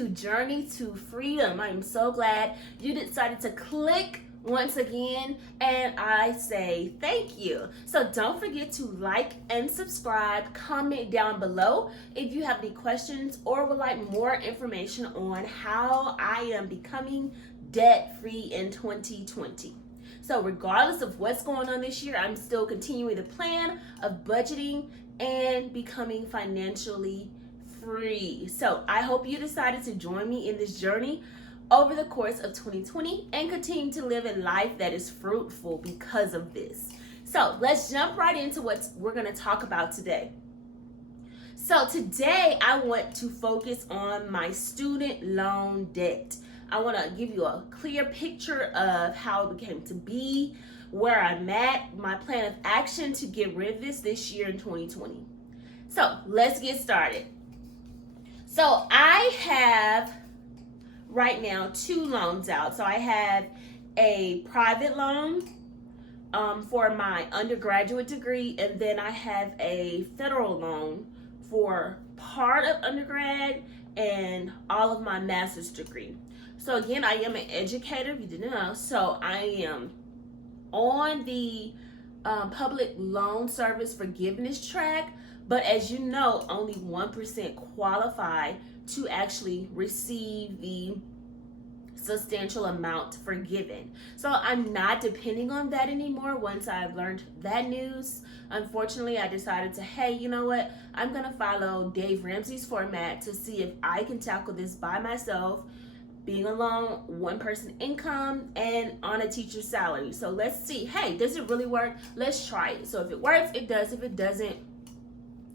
to Journey to Freedom. I'm so glad you decided to click once again, and I say thank you. So don't forget to like and subscribe, comment down below if you have any questions or would like more information on how I am becoming debt-free in 2020. So regardless of what's going on this year, I'm still continuing the plan of budgeting and becoming financially free. So I hope you decided to join me in this journey over the course of 2020 and continue to live a life that is fruitful because of this. So let's jump right into what we're going to talk about today. So today I want to focus on my student loan debt. I want to give you a clear picture of how it became to be, where I'm at, my plan of action to get rid of this year in 2020. So let's get started. So I have right now 2 loans out. So I have a private loan for my undergraduate degree, and then I have a federal loan for part of undergrad and all of my master's degree. So again, I am an educator, if you didn't know. So I am on the public loan service forgiveness track, but as you know, only 1% qualify to actually receive the substantial amount forgiven. So I'm not depending on that anymore. Once I've learned that news, unfortunately, I decided to, hey, you know what? I'm gonna follow Dave Ramsey's format to see if I can tackle this by myself, being alone, 1-person income, and on a teacher's salary. So let's see, hey, does it really work? Let's try it. So if it works, it does. If it doesn't,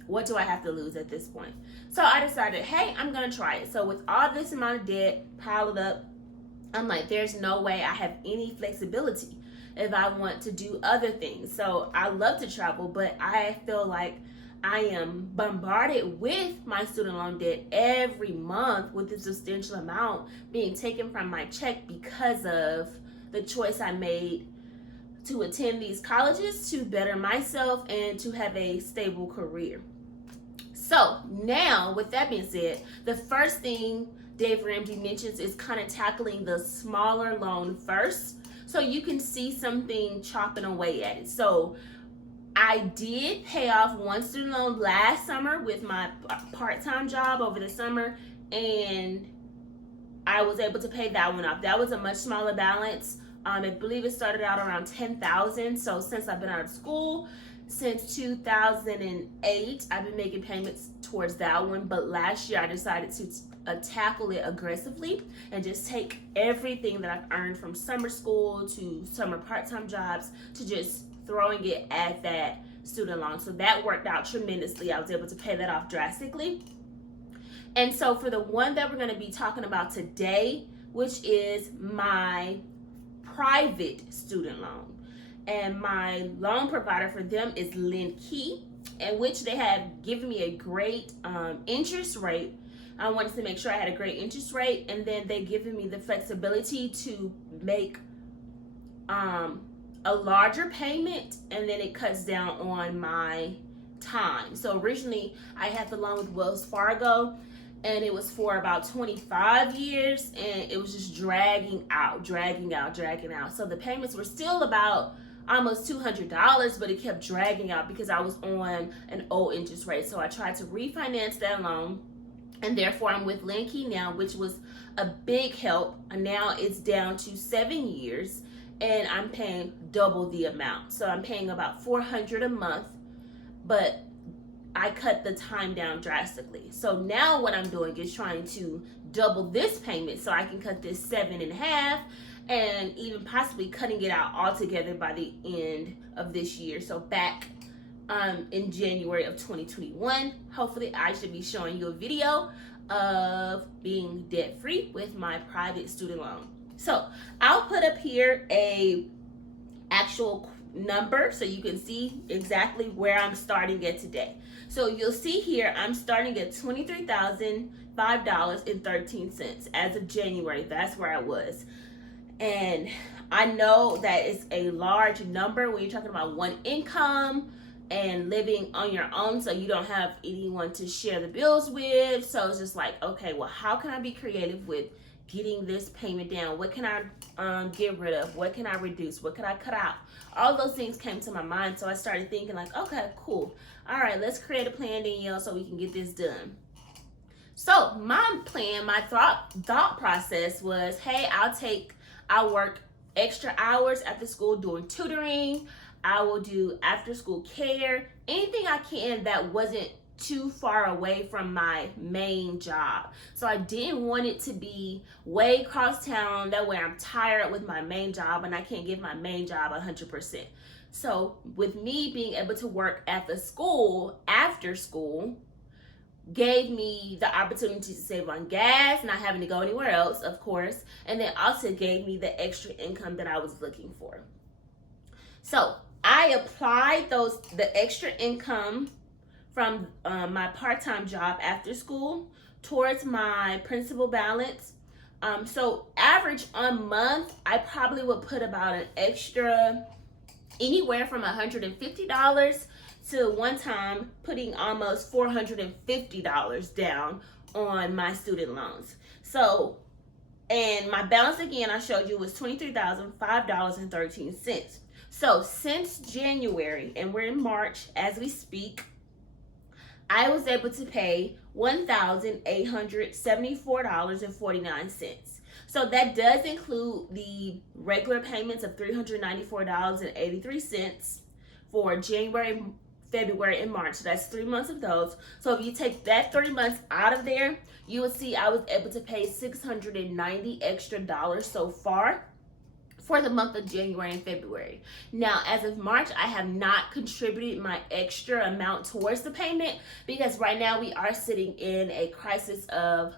what do I have to lose at this point? So I decided, hey, I'm gonna try it. So with all this amount of debt piled up, I'm like, there's no way I have any flexibility if I want to do other things. So I love to travel, but I feel like I am bombarded with my student loan debt every month with a substantial amount being taken from my check because of the choice I made to attend these colleges to better myself and to have a stable career. So now, with that being said, the first thing Dave Ramsey mentions is kind of tackling the smaller loan first, so you can see something chopping away at it. So I did pay off 1 student loan last summer with my part-time job over the summer, and I was able to pay that one off. That was a much smaller balance. I believe it started out around $10,000. So since I've been out of school, since 2008, I've been making payments towards that one. But last year I decided to tackle it aggressively and just take everything that I've earned from summer school to summer part-time jobs to just throwing it at that student loan. So that worked out tremendously. I was able to pay that off drastically. And so for the one that we're going to be talking about today, which is my private student loan, and my loan provider for them is Lendkey, in which they have given me a great interest rate. I wanted to make sure I had a great interest rate, and then they've given me the flexibility to make a larger payment, and then it cuts down on my time. So originally I had the loan with Wells Fargo, and it was for about 25 years, and it was just dragging out. So the payments were still about almost $200, but it kept dragging out because I was on an old interest rate. So I tried to refinance that loan, and therefore I'm with Lendkey now, which was a big help. Now it's down to 7 years, and I'm paying double the amount. So I'm paying about $400 a month, but I cut the time down drastically. So now what I'm doing is trying to double this payment so I can cut this 7.5 and even possibly cutting it out altogether by the end of this year. So back in January of 2021, hopefully I should be showing you a video of being debt-free with my private student loan. So I'll put up here a actual number so you can see exactly where I'm starting at today. So you'll see here I'm starting at $23,005.13 as of January. That's where I was. And I know that it's a large number when you're talking about one income and living on your own, so you don't have anyone to share the bills with. So it's just like, okay, well, how can I be creative with getting this payment down? What can I get rid of? What can I reduce? What can I cut out? All those things came to my mind. So I started thinking like, okay, cool. All right, let's create a plan, Danye'lle, so we can get this done. So my plan, my thought process was, hey, I'll work extra hours after school doing tutoring. I will do after school care, anything I can that wasn't too far away from my main job. So I didn't want it to be way across town. That way I'm tired with my main job and I can't give my main job 100%. So with me being able to work at the school after school gave me the opportunity to save on gas, not having to go anywhere else, of course, and then also gave me the extra income that I was looking for. So I applied the extra income from my part-time job after school towards my principal balance. So average on month, I probably would put about an extra anywhere from $150 to one time putting almost $450 down on my student loans. So, and my balance again, I showed you, was $23,005.13. So since January, and we're in March as we speak, I was able to pay $1,874.49. So that does include the regular payments of $394.83 for January, February, and March. So that's 3 months of those. So if you take that 3 months out of there, you will see I was able to pay $690 extra so far for the month of January and February. Now, as of March, I have not contributed my extra amount towards the payment because right now we are sitting in a crisis of,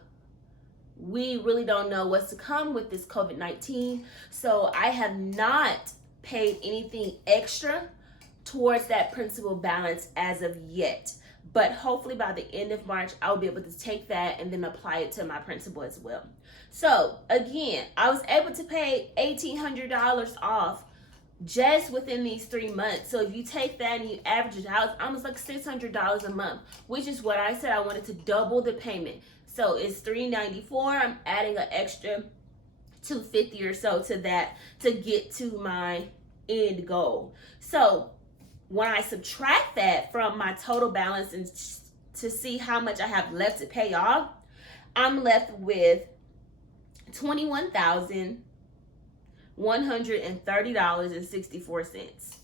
we really don't know what's to come with this COVID-19. So I have not paid anything extra towards that principal balance as of yet. But hopefully by the end of March, I'll be able to take that and then apply it to my principal as well. So again, I was able to pay $1,800 off just within these 3 months. So if you take that and you average it out, it's almost like $600 a month, which is what I said I wanted to double the payment. So it's $394. I'm adding an extra $250 or so to that to get to my end goal. So when I subtract that from my total balance and to see how much I have left to pay off, I'm left with $21,130.64.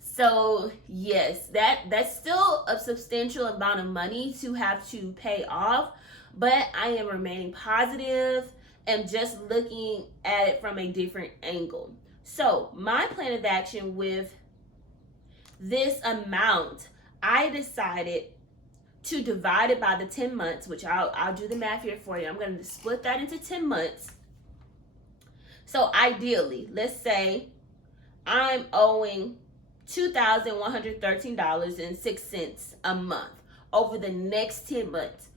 So yes, that's still a substantial amount of money to have to pay off, but I am remaining positive and just looking at it from a different angle. So my plan of action with this amount, I decided to divide it by the 10 months, which I'll do the math here for you. I'm going to split that into 10 months. So ideally, let's say I'm owing $2,113.06 a month. Over the next 10 months,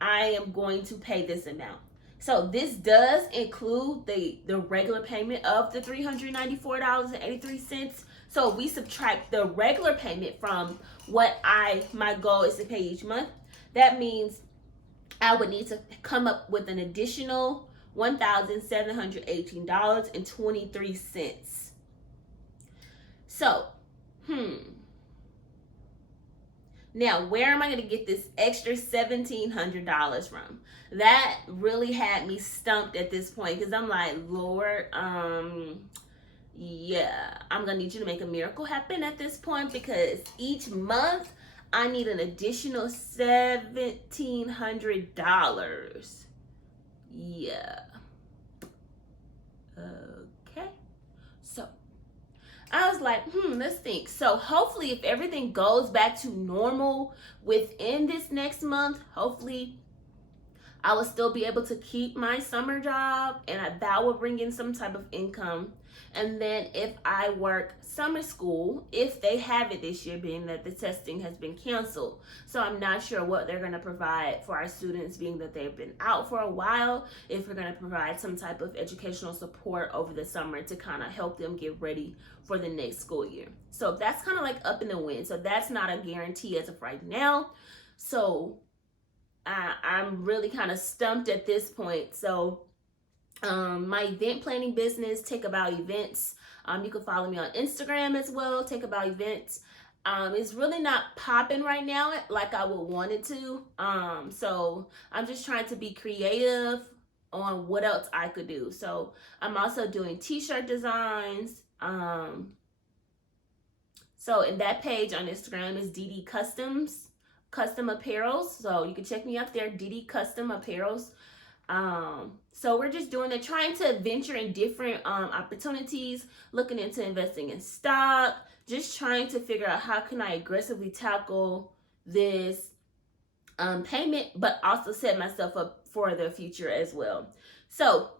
I am going to pay this amount. So this does include the regular payment of the $394.83. So we subtract the regular payment from what my goal is to pay each month. That means I would need to come up with an additional $1,718.23. So, now where am I going to get this extra $1,700 from? That really had me stumped at this point because I'm like, Lord, yeah, I'm gonna need you to make a miracle happen at this point because each month I need an additional $1,700. Yeah. Okay. So I was like, let's think. So hopefully if everything goes back to normal within this next month, hopefully I will still be able to keep my summer job, and that will bring in some type of income. And then if I work summer school, if they have it this year, being that the testing has been canceled. So I'm not sure what they're going to provide for our students, being that they've been out for a while, if we're going to provide some type of educational support over the summer to kind of help them get ready for the next school year. So that's kind of like up in the wind. So that's not a guarantee as of right now. So I'm really kind of stumped at this point. So my event planning business, Take About Events, you can follow me on Instagram as well, Take About Events. It's really not popping right now like I would want it to. So I'm just trying to be creative on what else I could do. So I'm also doing t-shirt designs. So in that page on Instagram is DD Customs, Custom Apparels. So you can check me out there, DD Custom Apparels. So we're just doing it, trying to venture in different opportunities, looking into investing in stock, just trying to figure out how can I aggressively tackle this payment, but also set myself up for the future as well. So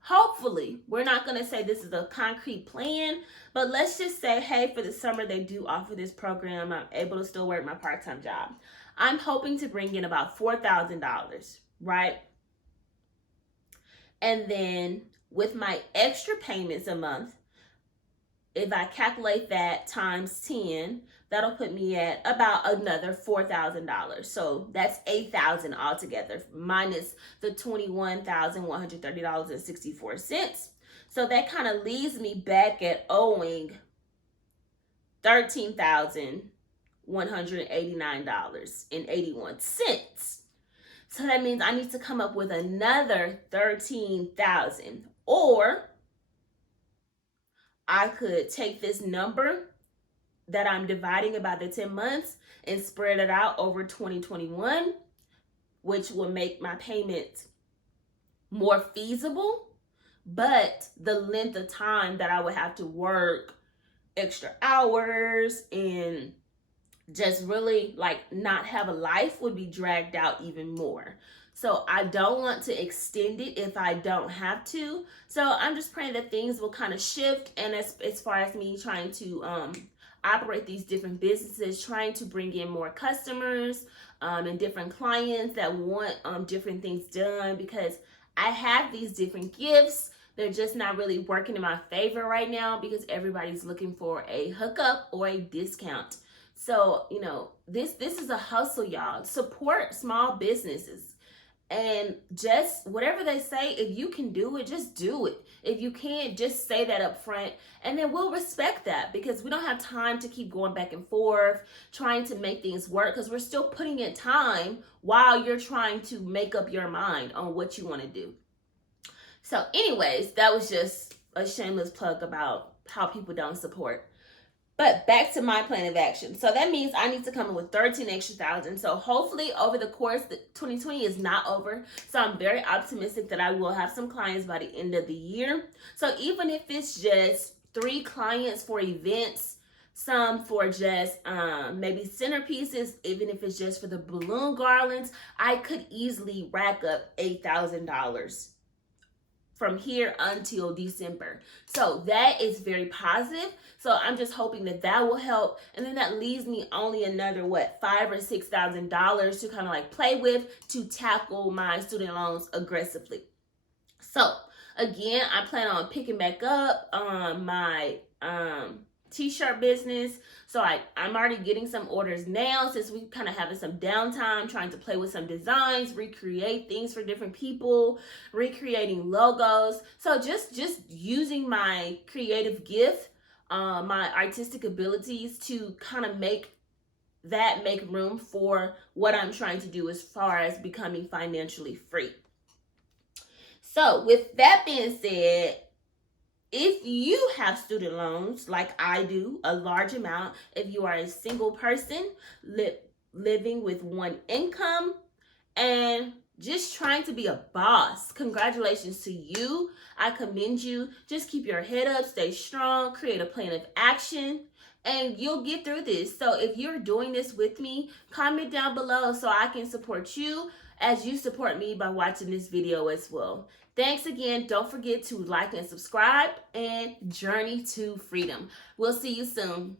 hopefully, we're not going to say this is a concrete plan, but let's just say, hey, for the summer, they do offer this program. I'm able to still work my part-time job. I'm hoping to bring in about $4,000, right? And then with my extra payments a month, if I calculate that times 10, that'll put me at about another $4,000. So that's $8,000 altogether, minus the $21,130.64. So that kind of leaves me back at owing $13,189.81. So that means I need to come up with another $13,000, or I could take this number that I'm dividing by the 10 months and spread it out over 2021, which will make my payment more feasible. But the length of time that I would have to work extra hours and just really like not have a life would be dragged out even more. So I don't want to extend it if I don't have to. So I'm just praying that things will kind of shift. And as far as me trying to operate these different businesses, trying to bring in more customers and different clients that want different things done, because I have these different gifts. They're just not really working in my favor right now because everybody's looking for a hookup or a discount. So, you know, this is a hustle, y'all. Support small businesses. And just whatever they say, if you can do it, just do it. If you can't, just say that up front, and then we'll respect that, because we don't have time to keep going back and forth trying to make things work, because we're still putting in time while you're trying to make up your mind on what you want to do. So anyways, that was just a shameless plug about how people don't support. But back to my plan of action. So that means I need to come in with 13 extra thousand. So hopefully over the course, 2020 is not over. So I'm very optimistic that I will have some clients by the end of the year. So even if it's just 3 clients for events, some for just maybe centerpieces, even if it's just for the balloon garlands, I could easily rack up $8,000 from here until December. So that is very positive. So I'm just hoping that that will help. And then that leaves me only another, $5,000 or $6,000 to kind of like play with to tackle my student loans aggressively. So again, I plan on picking back up on my t-shirt business. So I'm already getting some orders now, since we kind of having some downtime, trying to play with some designs, recreate things for different people, recreating logos. So just using my creative gift, my artistic abilities to kind of make room for what I'm trying to do as far as becoming financially free. So with that being said, if you have student loans like I do, a large amount, if you are a single person living with one income and just trying to be a boss, congratulations to you. I commend you. Just keep your head up, stay strong, create a plan of action, and you'll get through this. So if you're doing this with me, comment down below so I can support you as you support me by watching this video as well. Thanks again. Don't forget to like and subscribe, and journey to freedom. We'll see you soon.